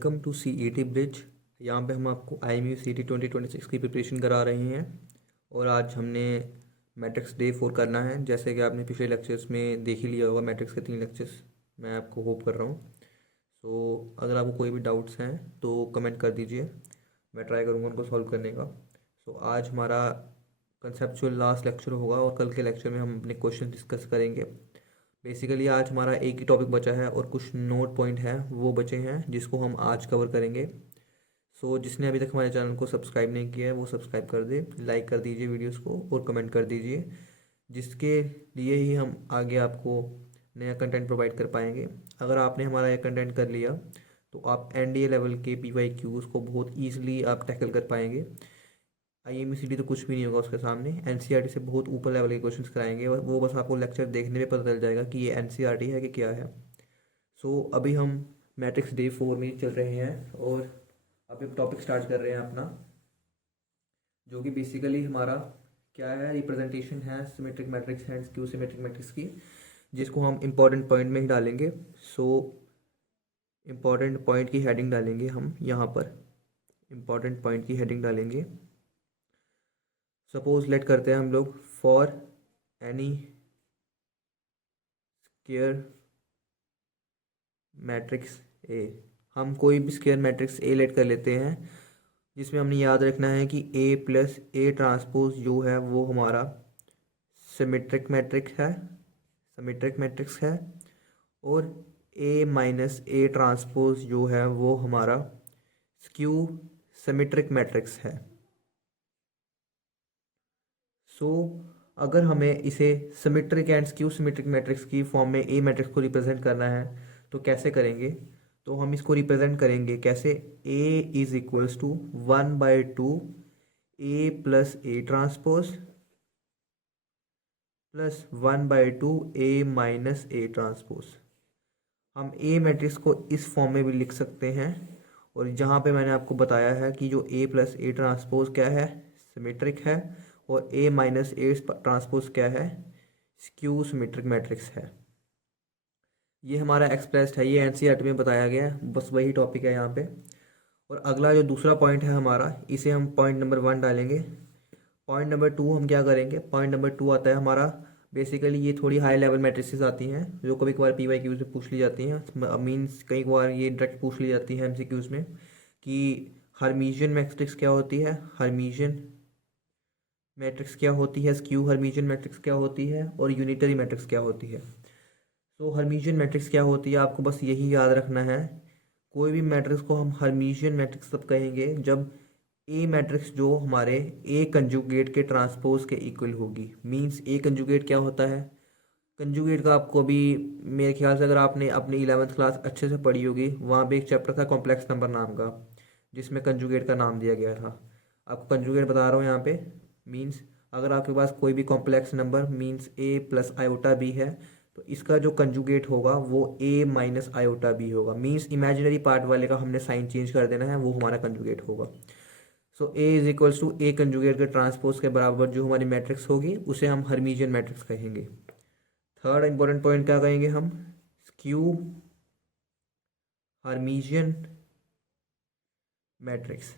Welcome to CET bridge. यहाँ पे हम आपको IMU CET 2026 की प्रिपरेशन करा रहे हैं और आज हमने मैट्रिक्स डे 4 करना है। जैसे कि आपने पिछले लेक्चर्स में देख ही लिया होगा, मैट्रिक्स के 3 लेक्चर्स मैं आपको होप कर रहा हूँ। सो अगर आपको कोई भी डाउट्स हैं तो कमेंट कर दीजिए, मैं ट्राई करूँगा उनको सॉल्व करने का। सो आज हमारा कंसेप्चुअल लास्ट लेक्चर होगा और कल के लेक्चर में हम अपने क्वेश्चन डिस्कस करेंगे। बेसिकली आज हमारा एक ही टॉपिक बचा है और कुछ नोट पॉइंट हैं वो बचे हैं जिसको हम आज कवर करेंगे। सो जिसने अभी तक हमारे चैनल को सब्सक्राइब नहीं किया है वो सब्सक्राइब कर दे, लाइक कर दीजिए वीडियोस को और कमेंट कर दीजिए, जिसके लिए ही हम आगे आपको नया कंटेंट प्रोवाइड कर पाएंगे। अगर आपने हमारा यह कंटेंट कर लिया तो आप NDA लेवल के PYQs को बहुत ईजिली आप टैकल कर पाएंगे। IMCD तो कुछ भी नहीं होगा उसके सामने। NCERT से बहुत ऊपर लेवल के क्वेश्चंस कराएंगे और वो बस आपको लेक्चर देखने में पता चल जाएगा कि ये NCERT है कि क्या है। सो अभी हम मैट्रिक्स डे 4 में चल रहे हैं और अभी टॉपिक स्टार्ट कर रहे हैं अपना, जो कि बेसिकली हमारा क्या है, रिप्रेजेंटेशन है symmetric matrix and skew symmetric matrix की, जिसको हम इम्पॉर्टेंट पॉइंट में ही डालेंगे। सो इम्पॉर्टेंट पॉइंट की हेडिंग डालेंगे हम यहाँ पर, इम्पॉर्टेंट पॉइंट की हेडिंग डालेंगे। सपोज लेट करते हैं हम लोग for N E square matrix A, हम कोई भी स्क्वायर मैट्रिक्स ए लेट कर लेते हैं जिसमें हमने याद रखना है कि A प्लस ए ट्रांसपोज जो है वो हमारा सिमेट्रिक मैट्रिक्स है और A माइनस ए ट्रांसपोज जो है वो हमारा स्क्यू सिमेट्रिक मैट्रिक्स है। सो अगर हमें इसे symmetric and skew symmetric matrix की फॉर्म में ए मैट्रिक्स को रिप्रेजेंट करना है तो कैसे करेंगे? तो हम इसको रिप्रेजेंट करेंगे कैसे, A is equals to 1/2 A plus A transpose plus 1/2 A minus A transpose. हम ए मैट्रिक्स को इस फॉर्म में भी लिख सकते हैं और जहाँ पे मैंने आपको बताया है कि जो A प्लस ए ट्रांसपोज क्या है, सिमेट्रिक है, और A माइनस ए ट्रांसपोज क्या है, स्क्यू सिमेट्रिक मैट्रिक्स है। ये हमारा एक्सप्रेस्ड है, ये NCERT में बताया गया है, बस वही टॉपिक है यहाँ पे। और अगला जो दूसरा पॉइंट है हमारा, इसे हम पॉइंट नंबर 1 डालेंगे। पॉइंट नंबर 2 हम क्या करेंगे, पॉइंट नंबर 2 आता है हमारा, बेसिकली ये थोड़ी हाई लेवल मैट्रिसेस आती हैं जो कभी कभार PYQ से पूछ ली जाती हैं, मीन्स कई बार ये डायरेक्ट पूछ ली जाती हैं MCQs में कि हर्मिशियन मैट्रिक्स क्या होती है, हर्मिशियन मैट्रिक्स क्या होती है, स्क्यू हर्मिशियन मैट्रिक्स क्या होती है और यूनिटरी मैट्रिक्स क्या होती है। तो हर्मिशियन मैट्रिक्स क्या होती है आपको बस यही याद रखना है। कोई भी मैट्रिक्स को हम हर्मिशियन मैट्रिक्स तब कहेंगे जब ए मैट्रिक्स जो हमारे ए कंजुगेट के ट्रांसपोज के इक्वल होगी। मींस ए कंजुगेट क्या होता है, कंजुगेट का आपको अभी मेरे ख्याल से अगर आपने अपनी 11th क्लास अच्छे से पढ़ी होगी, वहाँ पे एक चैप्टर था कॉम्प्लेक्स नंबर नाम का जिसमें कंजुगेट का नाम दिया गया था। आपको कंजुगेट बता रहा हूँ यहाँ पे। मींस अगर आपके पास कोई भी complex number means A plus iota B है तो इसका जो कंजुगेट होगा वो A माइनस आयोटा बी होगा। मींस इमेजिनरी पार्ट वाले का हमने साइन चेंज कर देना है, वो हमारा कंजुगेट होगा। So A is equals to A conjugate के ट्रांसपोज के बराबर जो हमारी मैट्रिक्स होगी उसे हम हर्मिशियन मैट्रिक्स कहेंगे। थर्ड इंपॉर्टेंट पॉइंट क्या कहेंगे हम, skew Hermitian matrix.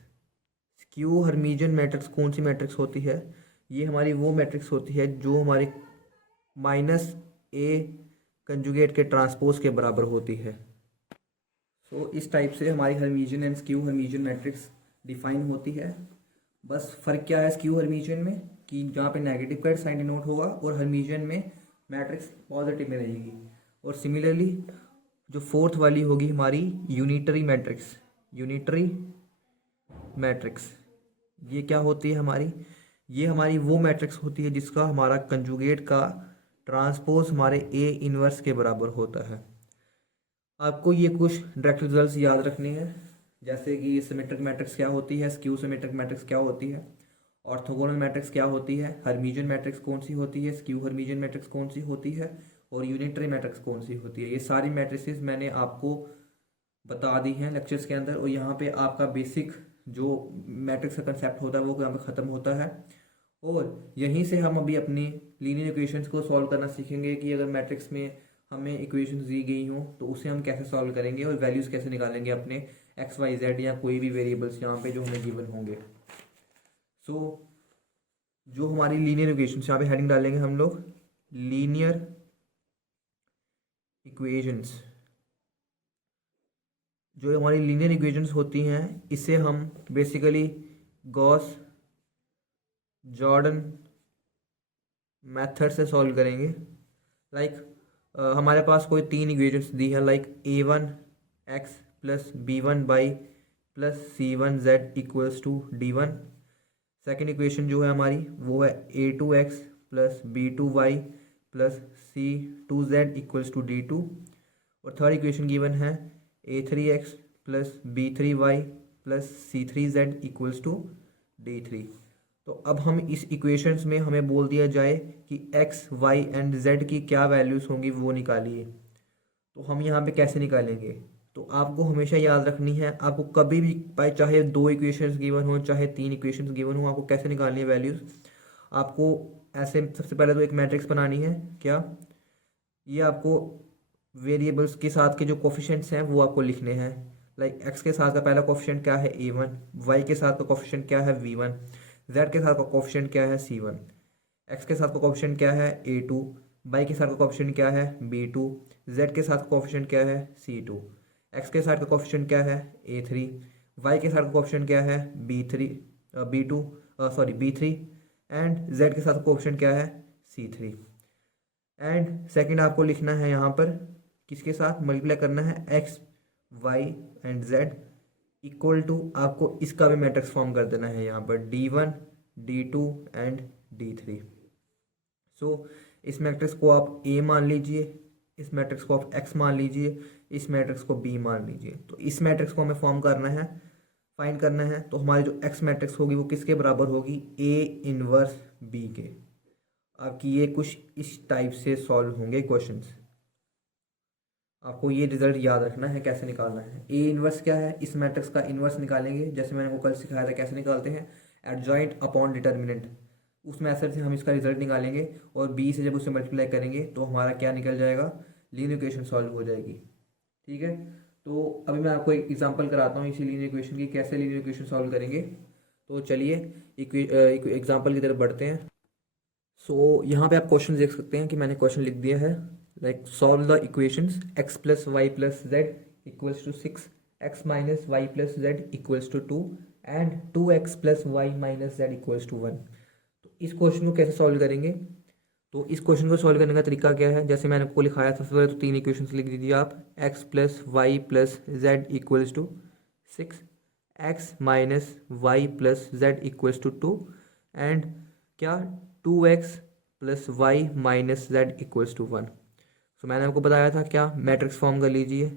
Skew Hermitian matrix कौन सी मैट्रिक्स होती है, ये हमारी वो मैट्रिक्स होती है जो हमारी माइनस ए कंजुगेट के ट्रांसपोज के बराबर होती है। सो इस टाइप से हमारी Hermitian and skew Hermitian matrix define होती है। बस फ़र्क क्या है स्क्यू हर्मिशियन में कि जहाँ पे नेगेटिव का साइन डिनोट होगा और हर्मिशियन में मैट्रिक्स पॉजिटिव में रहेगी। और सिमिलरली जो फोर्थ वाली होगी हमारी यूनिटरी मैट्रिक्स, यूनिटरी मैट्रिक्स ये क्या होती है हमारी, ये हमारी वो मैट्रिक्स होती है जिसका हमारा कंजुगेट का ट्रांसपोज हमारे A इनवर्स के बराबर होता है। आपको ये कुछ डायरेक्ट रिजल्ट्स याद रखने हैं, जैसे कि सिमेट्रिक मैट्रिक्स क्या होती है, स्क्यू सिमेट्रिक मैट्रिक्स क्या होती है, ऑर्थोगोनल मैट्रिक्स क्या होती है, हर्मिशियन मैट्रिक्स कौन सी होती है, स्क्यू हर्मिशियन मैट्रिक्स कौन सी होती है और यूनिटरी मैट्रिक्स कौन सी होती है। ये सारी मैट्रिसेस मैंने आपको बता दी हैं लेक्चर्स के अंदर और यहाँ पे आपका बेसिक जो मैट्रिक्स का कंसेप्ट होता है वो यहाँ पे ख़त्म होता है। और यहीं से हम अभी अपनी लीनियर इक्वेशंस को सॉल्व करना सीखेंगे कि अगर मैट्रिक्स में हमें इक्वेशंस दी गई हों तो उसे हम कैसे सॉल्व करेंगे और वैल्यूज़ कैसे निकालेंगे अपने एक्स वाई जेड या कोई भी वेरिएबल्स यहाँ पे जो हमें गिवन होंगे। सो जो हमारी लीनियर इक्वेशंस, यहाँ पे हेडिंग डालेंगे हम लोग लीनियर इक्वेशंस। जो हमारी लीनियर इक्वेशंस होती हैं इसे हम बेसिकली गॉस जॉर्डन मेथड से सॉल्व करेंगे। लाइक हमारे पास कोई तीन इक्वेशंस दी है, like a1x plus b1y plus c1z equals to d1। Second equation जो है हमारी वो है a2x plus b2y plus c2z equals to d2। और थर्ड इक्वेशन गिवन है a3x plus b3y plus c3z equals to d3। तो अब हम इस इक्वेशंस में हमें बोल दिया जाए कि x, y एंड z की क्या वैल्यूज़ होंगी वो निकालिए। तो हम यहाँ पे कैसे निकालेंगे? तो आपको हमेशा याद रखनी है, आपको कभी भी चाहे दो इक्वेशंस गिवन हो चाहे तीन इक्वेशंस गिवन हो, आपको कैसे निकालनी है वैल्यूज़। आपको ऐसे सबसे पहले तो एक मैट्रिक्स बनानी है। क्या? ये आपको वेरिएबल्स के साथ के जो कोफिशिएंट्स हैं वो आपको लिखने हैं। लाइक x के साथ का पहला कोफिशिएंट क्या है a1, y के साथ का कोफिशिएंट क्या है v1, z के साथ का कोफिशिएंट क्या है c1, x के साथ का कोफिशिएंट क्या है a2, y के साथ का कोफिशिएंट क्या है b2, z के साथ का कोफिशिएंट क्या है c2, x के साथ का कोफिशिएंट क्या है a3, y के साथ का कोफिशिएंट क्या है b3 एंड z के साथ का कोफिशिएंट क्या है c3। एंड सेकंड आपको लिखना है यहाँ पर किसके साथ मल्टीप्लाई करना है x, y and z equal to, आपको इसका भी मैट्रिक्स फॉर्म कर देना है यहाँ पर d1, d2 एंड d3। सो इस मैट्रिक्स को आप a मान लीजिए, इस मैट्रिक्स को आप x मान लीजिए, इस मैट्रिक्स को b मान लीजिए। तो इस मैट्रिक्स को हमें फॉर्म करना है, फाइंड करना है। तो हमारी जो x मैट्रिक्स होगी वो किसके बराबर होगी? a इनवर्स b के। आपकी ये कुछ इस टाइप से सॉल्व होंगे क्वेश्चंस। आपको ये रिजल्ट याद रखना है कैसे निकालना है। ए इनवर्स क्या है? इस मैट्रिक्स का इनवर्स निकालेंगे, जैसे मैंने आपको कल सिखाया था कैसे निकालते हैं, एडजॉइंट अपॉन डिटर्मिनेंट। उस मेथड से हम इसका रिजल्ट निकालेंगे और बी से जब उसे मल्टीप्लाई करेंगे तो हमारा क्या निकल जाएगा? लीनियर इक्वेशन सॉल्व हो जाएगी। ठीक है, तो अभी मैं आपको एक एग्जाम्पल कराता हूँ इसी लीनियर इक्वेशन की, कैसे लीनियर इक्वेशन सॉल्व करेंगे। तो चलिए एग्जाम्पल की तरफ बढ़ते हैं। सो यहाँ पे आप क्वेश्चन देख सकते हैं कि मैंने क्वेश्चन लिख दिया है, like solve the equations x plus y plus z equals to 6, x minus y plus z equals to 2 and 2x plus y minus z equals to 1। तो इस क्वेश्चन को कैसे सॉल्व करेंगे? तो इस क्वेश्चन को सॉल्व करने का तरीका क्या है? जैसे मैंने आपको लिखाया था, सबसे पहले तो तीन इक्वेशंस लिख दीजिए आप, x plus y plus z equals to 6, x minus y plus z equals to 2 and क्या 2x plus y minus z equals to 1। So मैंने आपको बताया था क्या, मैट्रिक्स फॉर्म कर लीजिए।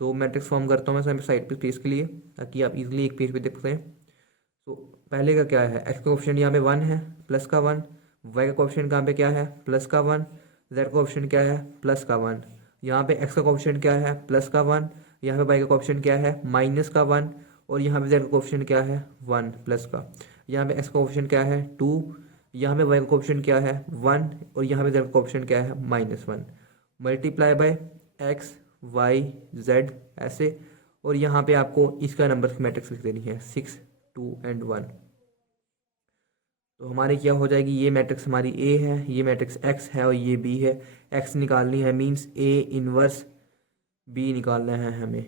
सो मैट्रिक्स फॉर्म करता हूँ मैं साइड पे पेज के लिए, ताकि आप इजीली एक पेज पे देख सकते हैं। सो पहले का क्या है, x का कोफिशिएंट यहाँ पे 1 है, प्लस का 1, y का कोफिशिएंट कहाँ पे क्या है, प्लस का 1, z का कोफिशिएंट क्या है, प्लस का 1, यहाँ पे x का कोफिशिएंट क्या है, प्लस का 1, यहाँ पे y का कोफिशिएंट क्या है, माइनस का 1, और यहाँ पे z का कोफिशिएंट क्या है, 1 प्लस का, यहाँ पे x का कोफिशिएंट क्या है 2, यहाँ पे y का कोफिशिएंट क्या है 1, और यहाँ पे z का कोफिशिएंट क्या है -1। Multiply by x y z ऐसे, और यहाँ पे आपको इसका नंबर की मैट्रिक्स लिख देनी है 6, 2 एंड 1। तो हमारी क्या हो जाएगी, ये मैट्रिक्स हमारी a है, ये मैट्रिक्स x है और ये b है। x निकालनी है, मींस a इनवर्स b निकालना है हमें।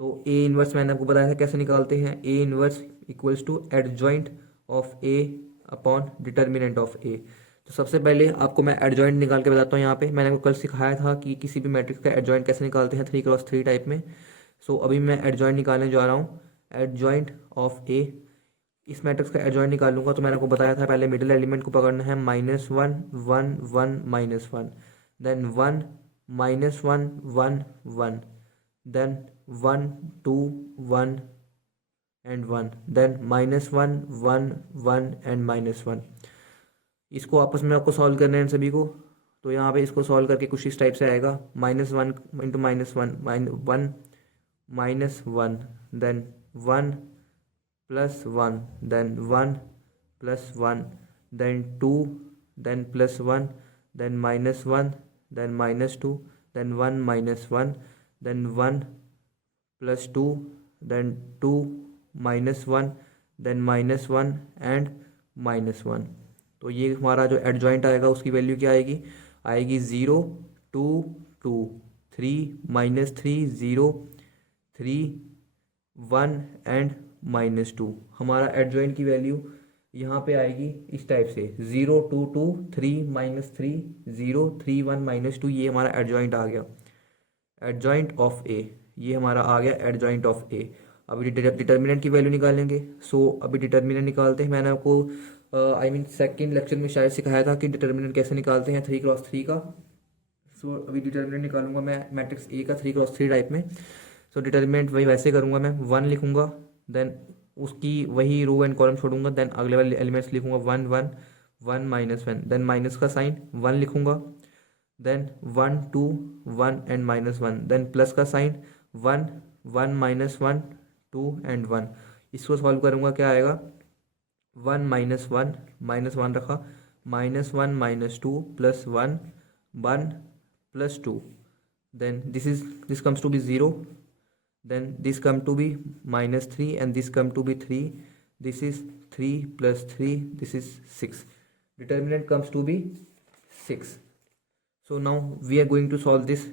तो a इनवर्स मैंने आपको बताया था कैसे निकालते हैं, a inverse equals to adjoint of a upon determinant of a। तो सबसे पहले आपको मैं एडजॉइंट निकाल के बताता हूँ। यहाँ पे मैंने आपको कल सिखाया था कि किसी भी मैट्रिक्स का एडजॉइंट कैसे निकालते हैं 3x3 टाइप में। सो अभी मैं एडजॉइंट निकालने जा रहा हूँ, एडजॉइंट ऑफ a। इस मैट्रिक्स का एडजॉइंट निकालूंगा तो मैंने आपको बताया था पहले मिडिल एलिमेंट को पकड़ना है, -1 1 1 -1, then 1 -1 1 1, then 1 2 1 and 1, then -1 1 1 and -1। इसको आपस में आपको सॉल्व करना है इन सभी को। तो यहाँ पे इसको सॉल्व करके कुछ इस टाइप से आएगा, -1 into -1 1 -1, then 1 +1, then 1 +1, then 2, then +1, then -1, then -2, then 1 -1, then 1 +2, then 2, -1, then -1 and -1। तो ये हमारा जो एडजॉइंट आएगा उसकी वैल्यू क्या आएगी? आएगी 0, 2, 2, 3, -3, 0, 3, 1 एंड -2। हमारा एडजॉइंट की वैल्यू यहाँ पे आएगी इस टाइप से 0, 2, 2, 3, -3, 0, 3, 1, -2। ये हमारा एडजॉइंट आ गया, एडजॉइंट ऑफ ए। ये हमारा आ गया एडजॉइंट ऑफ ए। अभी डिटर्मिनेंट की वैल्यू निकालेंगे। सो अभी डिटर्मिनेंट निकालते हैं। मैंने आपको आई मीन सेकंड लेक्चर में शायद सिखाया था कि डिटर्मिनेंट कैसे निकालते हैं 3x3 का। सो अभी डिटर्मिनेंट निकालूंगा मैं मैट्रिक्स ए का 3x3 टाइप में। सो डिटर्मिनेंट वही वैसे करूंगा, मैं 1 लिखूंगा, देन उसकी वही रो एंड कॉलम छोड़ूंगा, देन अगले वाले एलिमेंट्स लिखूंगा 1, 1, 1, -1, देन माइनस का साइन 1 लिखूंगा, देन 1, 2, 1 एंड -1, देन प्लस का साइन 1, 1, -1, 2 एंड 1। इसको सॉल्व करूंगा, क्या आएगा? 1, -1 रखा, -1, -2 +1, 1 +2, then this comes to be 0, then this come to be -3 and this come to be 3, this is 3 + 3, this is 6, determinant comes to be 6. So now we are going to solve this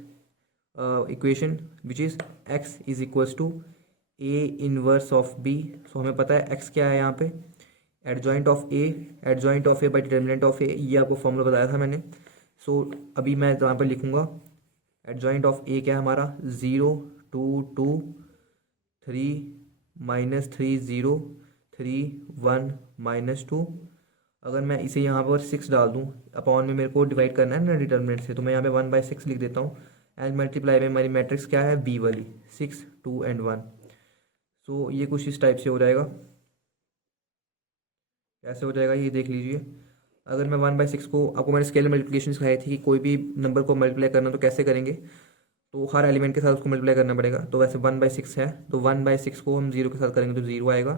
equation which is x is equals to a inverse of b. so हमें पता है x क्या है यहाँ पे, adjoint of A by determinant of A, ये आपको formula बताया था मैंने। सो अभी मैं यहाँ पर लिखूँगा एडजॉइंट ऑफ ए क्या है हमारा 0, 2, 2, 3, -3, 0, 3, 1, -2। अगर मैं इसे यहाँ पर 6 डाल दूँ, अपॉन में मेरे को डिवाइड करना है ना डिटर्मिनेंट से, तो मैं यहाँ पे 1/6 लिख देता हूँ एंड मल्टीप्लाई में हमारी मैट्रिक्स क्या है? बी वाली 6, 2 एंड 1। सो ये कुछ इस टाइप से हो जाएगा। कैसे हो जाएगा ये देख लीजिए। अगर मैं 1/6 को, आपको मैंने स्केलर मल्टीप्लिकेशन सिखाई थी कि कोई भी नंबर को मल्टीप्लाई करना तो कैसे करेंगे, तो हर एलिमेंट के साथ उसको मल्टीप्लाई करना पड़ेगा। तो वैसे 1/6 है, तो 1/6 को हम 0 के साथ करेंगे तो 0 आएगा,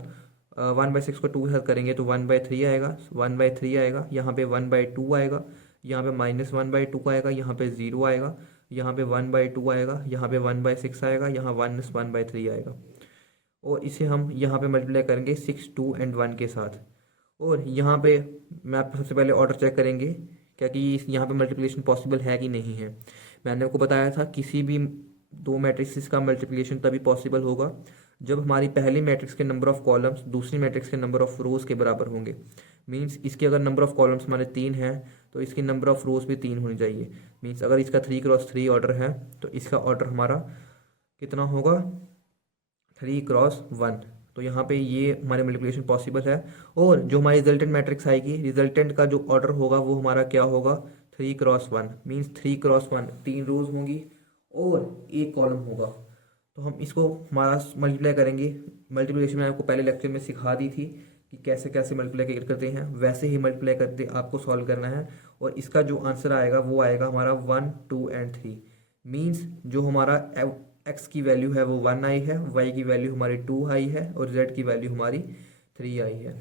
1/6 को 2 के साथ करेंगे तो 1/3 आएगा, 1/3 आएगा, यहाँ पे 1/2 आएगा, यहाँ पे -1/2 आएगा, यहाँ पे 0 आएगा, यहाँ पे 1/2 आएगा, यहाँ पे 1/6 आएगा, यहाँ 1/3 आएगा। और इसे हम यहाँ पे मल्टीप्लाई करेंगे 6, 2 एंड 1 के साथ। और यहाँ पे मैं आपको सबसे पहले ऑर्डर चेक करेंगे क्या कि यहाँ पे मल्टीप्लिकेशन पॉसिबल है कि नहीं है। मैंने आपको बताया था किसी भी दो मैट्रिक्स का मल्टीप्लिकेशन तभी पॉसिबल होगा जब हमारी पहली मैट्रिक्स के नंबर ऑफ कॉलम्स दूसरी मैट्रिक्स के नंबर ऑफ रोज के बराबर होंगे। मींस इसके अगर नंबर ऑफ कॉलम्स हमारे 3 हैं तो इसकी नंबर ऑफ रोज भी 3 होनी चाहिए। मींस अगर इसका 3x3 ऑर्डर है तो इसका ऑर्डर हमारा कितना होगा? 3x1। तो यहाँ पे ये हमारे मल्टीप्लिकेशन पॉसिबल है। और जो हमारी रिजल्टेंट मैट्रिक्स आएगी, रिजल्टेंट का जो ऑर्डर होगा वो हमारा क्या होगा? 3x1। मीन्स 3x1 3 रोज होंगी और एक कॉलम होगा। तो हम इसको हमारा मल्टीप्लाई करेंगे। मल्टीप्लिकेशन मैंने आपको पहले लेक्चर में सिखा दी थी कि कैसे कैसे मल्टीप्लाई करते हैं, वैसे ही मल्टीप्लाई करते आपको सॉल्व करना है। और इसका जो आंसर आएगा वो आएगा हमारा 1, 2 एंड 3। मीन्स जो हमारा x की वैल्यू है वो 1 आई है, y की वैल्यू हमारी 2 आई है और z की वैल्यू हमारी 3 आई है।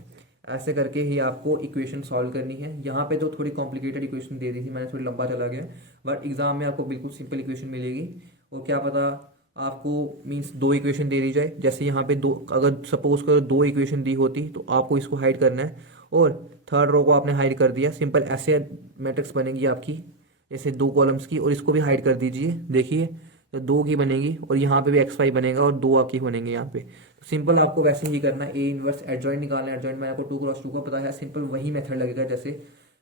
ऐसे करके ही आपको इक्वेशन सॉल्व करनी है। यहाँ पे तो थोड़ी कॉम्प्लिकेटेड इक्वेशन दे दी थी मैंने, थोड़ी लंबा चला गया, बट एग्जाम में आपको बिल्कुल सिंपल इक्वेशन मिलेगी। और क्या पता आपको मीन्स 2 इक्वेशन दे दी जाए, जैसे यहाँ पे 2, अगर सपोज करो 2 इक्वेशन दी होती तो आपको इसको हाइड करना है और थर्ड रो को आपने हाइड कर दिया। सिंपल ऐसे मैट्रिक्स बनेगी आपकी, जैसे 2 कॉलम्स की, और इसको भी हाइड कर दीजिए। देखिए तो 2 की बनेगी और यहाँ पे भी xy बनेगा और 2 आपकी बनेंगे यहाँ पे। तो सिंपल आपको वैसे ही करना है। ए इनवर्स एडजॉइंट निकालना है। एडजॉइंट मैंने आपको 2x2 का बताया है, सिंपल वही मेथड लगेगा जैसे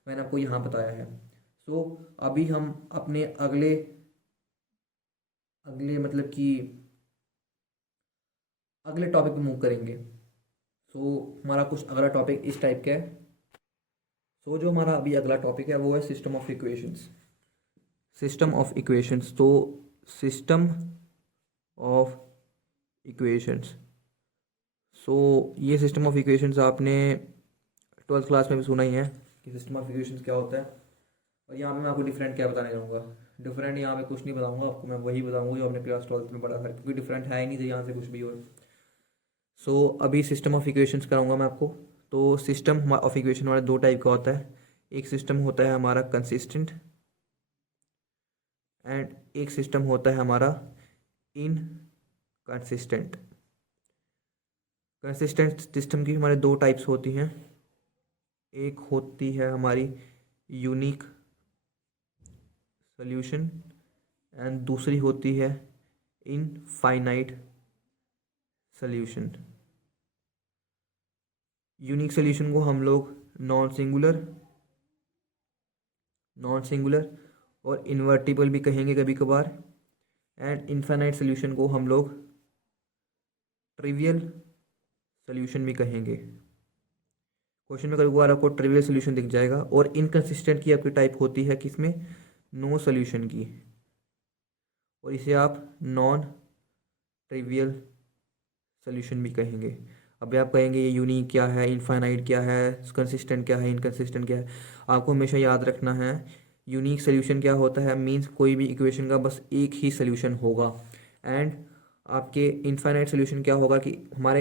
मैंने आपको यहाँ बताया है। सो अभी हम अपने अगले मतलब कि अगले टॉपिक पे मूव करेंगे। सो हमारा कुछ अगला टॉपिक इस टाइप का है। सो जो हमारा अभी अगला टॉपिक है वो है system of equations. System of equations, तो सिस्टम ऑफ इक्वेशंस, सो ये सिस्टम ऑफ इक्वेशंस आपने 12th क्लास में भी सुना ही है कि सिस्टम ऑफ इक्वेशंस क्या होता है। और यहाँ पे मैं आपको डिफरेंट क्या बताने जाऊँगा। डिफरेंट यहाँ पे कुछ नहीं बताऊँगा आपको, मैं वही बताऊँगा जो आपने क्लास 12th में पढ़ा था, क्योंकि डिफरेंट है ही नहीं तो यहाँ से कुछ भी हो। सो अभी सिस्टम ऑफ इक्वेशंस कराऊँगा मैं आपको। तो सिस्टम ऑफ इक्वेशन हमारा 2 टाइप का होता है। एक सिस्टम होता है हमारा कंसिस्टेंट एंड एक सिस्टम होता है हमारा इनकंसिस्टेंट। कंसिस्टेंट। कंसिस्टेंट सिस्टम की हमारे दो टाइप्स होती हैं, एक होती है हमारी यूनिक सॉल्यूशन एंड दूसरी होती है इनफाइनाइट सॉल्यूशन। यूनिक सॉल्यूशन को हम लोग नॉन सिंगुलर और इन्वर्टिबल भी कहेंगे कभी कभार, एंड इनफाइनाइट सॉल्यूशन को हम लोग ट्रिवियल सॉल्यूशन भी कहेंगे। क्वेश्चन में कभी कभार आपको ट्रिवियल सॉल्यूशन दिख जाएगा। और इनकंसिस्टेंट की आपकी टाइप होती है किसमें, नो सॉल्यूशन की, और इसे आप नॉन ट्रिवियल सॉल्यूशन भी कहेंगे। अभी आप कहेंगे ये यूनिक क्या है, इनफाइनाइट क्या है, कंसिस्टेंट क्या है, इनकंसिस्टेंट क्या है। आपको हमेशा याद रखना है यूनिक सॉल्यूशन क्या होता है, मींस कोई भी इक्वेशन का बस एक ही सॉल्यूशन होगा। एंड आपके इनफाइनाइट सॉल्यूशन क्या होगा कि हमारे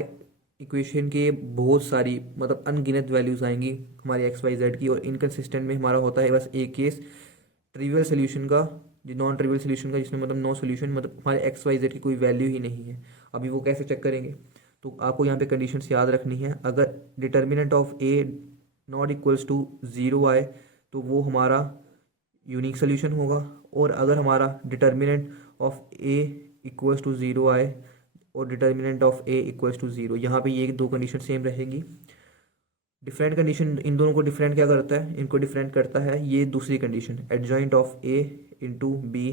इक्वेशन के बहुत सारी मतलब अनगिनत वैल्यूज़ आएंगी हमारी एक्स वाई जेड की। और इनकंसिस्टेंट में हमारा होता है बस एक केस ट्रिवियल सोल्यूशन का, जो नॉन ट्रिवियल सोल्यूशन का, जिसमें मतलब नो सोल्यूशन, मतलब हमारे एक्स वाई जेड की कोई वैल्यू ही नहीं है। अभी वो कैसे चेक करेंगे, तो आपको यहाँ पे कंडीशंस याद रखनी है। अगर determinant of A not equals to zero आए तो वो हमारा यूनिक सोल्यूशन होगा, और अगर हमारा determinant of A equals to zero आए और determinant of A equals to zero, यहाँ पे ये दो कंडीशन सेम रहेगी। डिफरेंट कंडीशन, इन दोनों को डिफरेंट क्या करता है, इनको डिफरेंट करता है ये दूसरी condition, adjoint of A into B.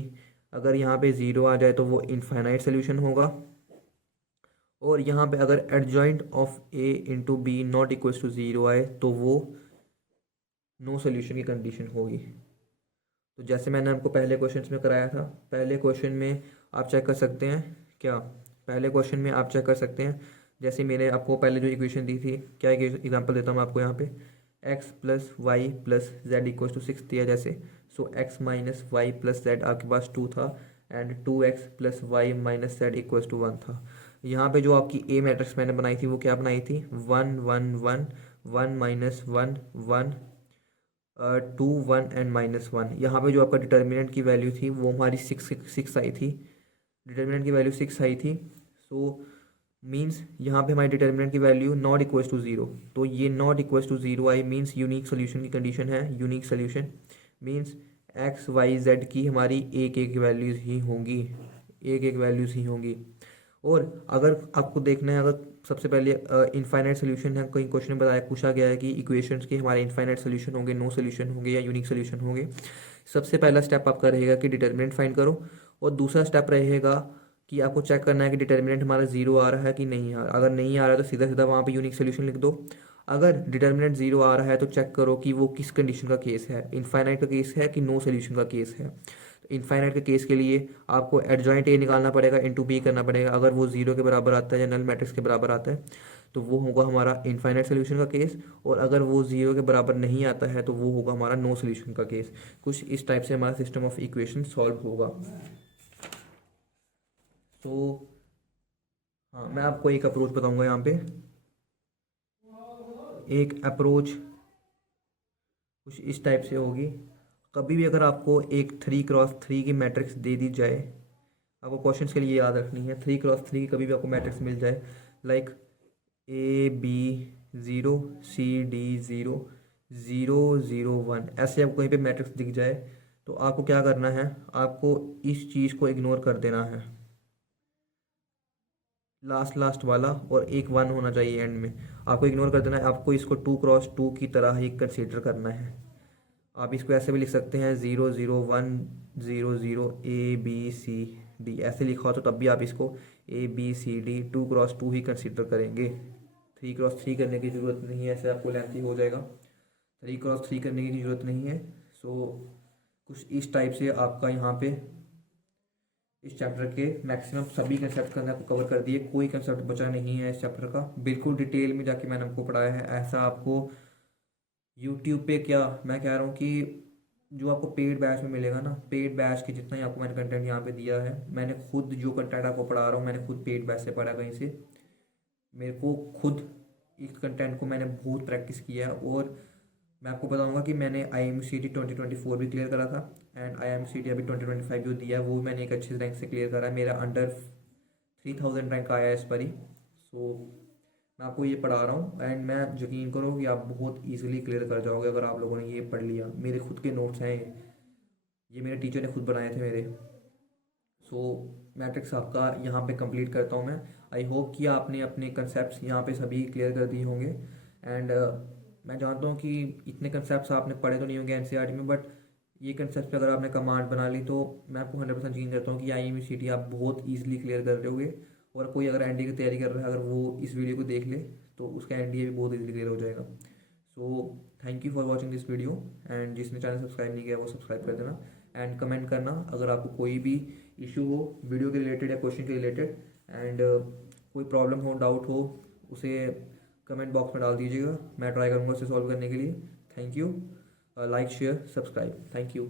अगर यहाँ पे ज़ीरो आ जाए तो वो इनफाइनाइट सोल्यूशन होगा, और यहाँ पे अगर adjoint of A into B not equals to zero आए तो वो नो सोल्यूशन की कंडीशन होगी। तो जैसे मैंने आपको पहले क्वेश्चन में कराया था, पहले क्वेश्चन में आप चेक कर सकते हैं क्या, पहले क्वेश्चन में आप चेक कर सकते हैं, जैसे मैंने आपको पहले जो इक्वेशन दी थी, क्या एग्जांपल देता हूँ आपको यहाँ पे, x plus y plus z equals to 6 दिया जैसे, so x minus y plus z आपके पास 2 था, and 2x plus y minus z equals to 1 था। यहाँ पे जो आपकी ए मैट्रिक्स मैंने बनाई थी वो क्या बनाई थी, 1 1 1 1 माइनस 1 1 2 1 एंड माइनस 1। यहाँ पे जो आपका डिटर्मिनेंट की वैल्यू थी वो हमारी 6 आई थी, डिटर्मिनेंट की वैल्यू 6 आई थी। सो मीन्स यहाँ पे हमारी डिटर्मिनेंट की value not equals to zero, तो ये नॉट इक्वल्स टू ज़ीरो आई मीन्स यूनिक सोल्यूशन की कंडीशन है। Unique solution means x y z की हमारी एक एक वैल्यूज़ ही होंगी, एक एक वैल्यूज़ ही होंगी। और अगर आपको देखना है, अगर सबसे पहले इनफाइनाइट सोल्यूशन है, कहीं क्वेश्चन में बताया पूछा गया है कि इक्वेशंस के हमारे इनफाइनाइट सोल्यूशन होंगे, नो सोल्यूशन होंगे या यूनिक सोल्यूशन होंगे, सबसे पहला स्टेप आपका रहेगा कि डिटर्मिनेंट फाइंड करो, और दूसरा स्टेप रहेगा कि आपको चेक करना है कि डिटर्मिनेंट हमारा जीरो आ रहा है कि नहीं आ रहा। अगर नहीं आ रहा है तो सीधा सीधा वहाँ पे यूनिक सोल्यूशन लिख दो। अगर डिटर्मिनेंट जीरो आ रहा है तो चेक करो कि वो किस कंडीशन का केस है, इनफाइनाइट का केस है कि नो सोल्यूशन का केस है। तो इनफाइनाइट के केस के लिए आपको एडजॉइंट ए निकालना पड़ेगा, इंटू बी करना पड़ेगा। अगर वो जीरो के बराबर आता है या नल मैट्रिक्स के बराबर आता है तो वो होगा हमारा इनफाइनाइट सोल्यूशन का केस, और अगर वो जीरो के बराबर नहीं आता है तो वो होगा हमारा नो सोल्यूशन का केस। कुछ इस टाइप से हमारा सिस्टम ऑफ इक्वेशन सॉल्व होगा। तो हाँ, मैं आपको एक अप्रोच बताऊंगा यहाँ पे। एक अप्रोच कुछ इस टाइप से होगी, कभी भी अगर आपको एक 3x3 की मैट्रिक्स दे दी जाए, आपको क्वेश्चंस के लिए याद रखनी है, 3x3 की कभी भी आपको मैट्रिक्स मिल जाए, लाइक AB 0 CD 0 0 0 1, ऐसे आपको कहीं पे मैट्रिक्स दिख जाए तो आपको क्या करना है, आपको इस चीज़ को इग्नोर कर देना है, लास्ट वाला, और एक 1 होना चाहिए एंड में, आपको इग्नोर कर देना है। आपको इसको 2x2 की तरह ही कंसीडर करना है। आप इसको ऐसे भी लिख सकते हैं 0 0 1 0 0 ABCD, ऐसे लिखा हो तो तब भी आप इसको ABCD 2x2 ही कंसीडर करेंगे। 3x3 करने की ज़रूरत नहीं है, ऐसे आपको लेंथी हो जाएगा। 3x3 करने की ज़रूरत नहीं है। सो कुछ इस टाइप से आपका यहाँ पे इस चैप्टर के मैक्सिमम सभी कंसेप्ट का आपको कवर कर दिए, कोई कंसेप्ट बचा नहीं है इस चैप्टर का, बिल्कुल डिटेल में जाके मैंने आपको पढ़ाया है। ऐसा आपको यूट्यूब पे क्या, मैं कह रहा हूँ कि जो आपको पेड बैच में मिलेगा ना, पेड बैच के जितना ही आपको मैंने कंटेंट यहाँ पे दिया है, मैंने खुद जो कंटेंट आपको पढ़ा रहा हूँ मैंने खुद पेड बैच से पढ़ा कहीं से, मेरे को खुद इस कंटेंट को मैंने बहुत प्रैक्टिस किया है। और मैं आपको बताऊंगा कि मैंने IMCT 2024 भी क्लियर करा था, एंड IMCT अभी 2025 जो दिया है वो मैंने एक अच्छे रैंक से क्लियर करा है। मेरा अंडर 3000 रैंक आया है इस पर ही। सो मैं आपको ये पढ़ा रहा हूँ एंड मैं यकीन करो कि आप बहुत ईजिली क्लियर कर जाओगे अगर आप लोगों ने ये पढ़ लिया। मेरे खुद के नोट्स हैं ये मेरे टीचर ने खुद बनाए थे मेरे। सो मैट्रिक्स आपका यहाँ पे कंप्लीट करता हूँ मैं। आई होप कि आपने अपने कंसेप्ट यहाँ पे सभी क्लियर कर दिए होंगे एंड मैं जानता हूँ कि इतने कंसेप्ट आपने पढ़े तो नहीं होंगे एनसीईआरटी में, बट ये कंसेप्ट पे अगर आपने कमांड बना ली तो मैं आपको 100% यकीन करता हूँ कि IMCT आप बहुत ईजिली क्लियर कर रहे और कोई अगर एनडीए की तैयारी कर रहा है अगर वो इस वीडियो को देख ले तो उसका एनडीए भी बहुत ईजिली क्लियर हो जाएगा। So thank you for watching this video and जिसने चैनल सब्सक्राइब नहीं किया वो सब्सक्राइब कर देना एंड कमेंट करना अगर आपको कोई भी इशू हो वीडियो के रिलेटेड या क्वेश्चन के रिलेटेड एंड कोई प्रॉब्लम हो डाउट हो उसे कमेंट बॉक्स में डाल दीजिएगा। मैं ट्राई करूँगा उसे सॉल्व करने के लिए। Thank you. Like share subscribe. Thank you.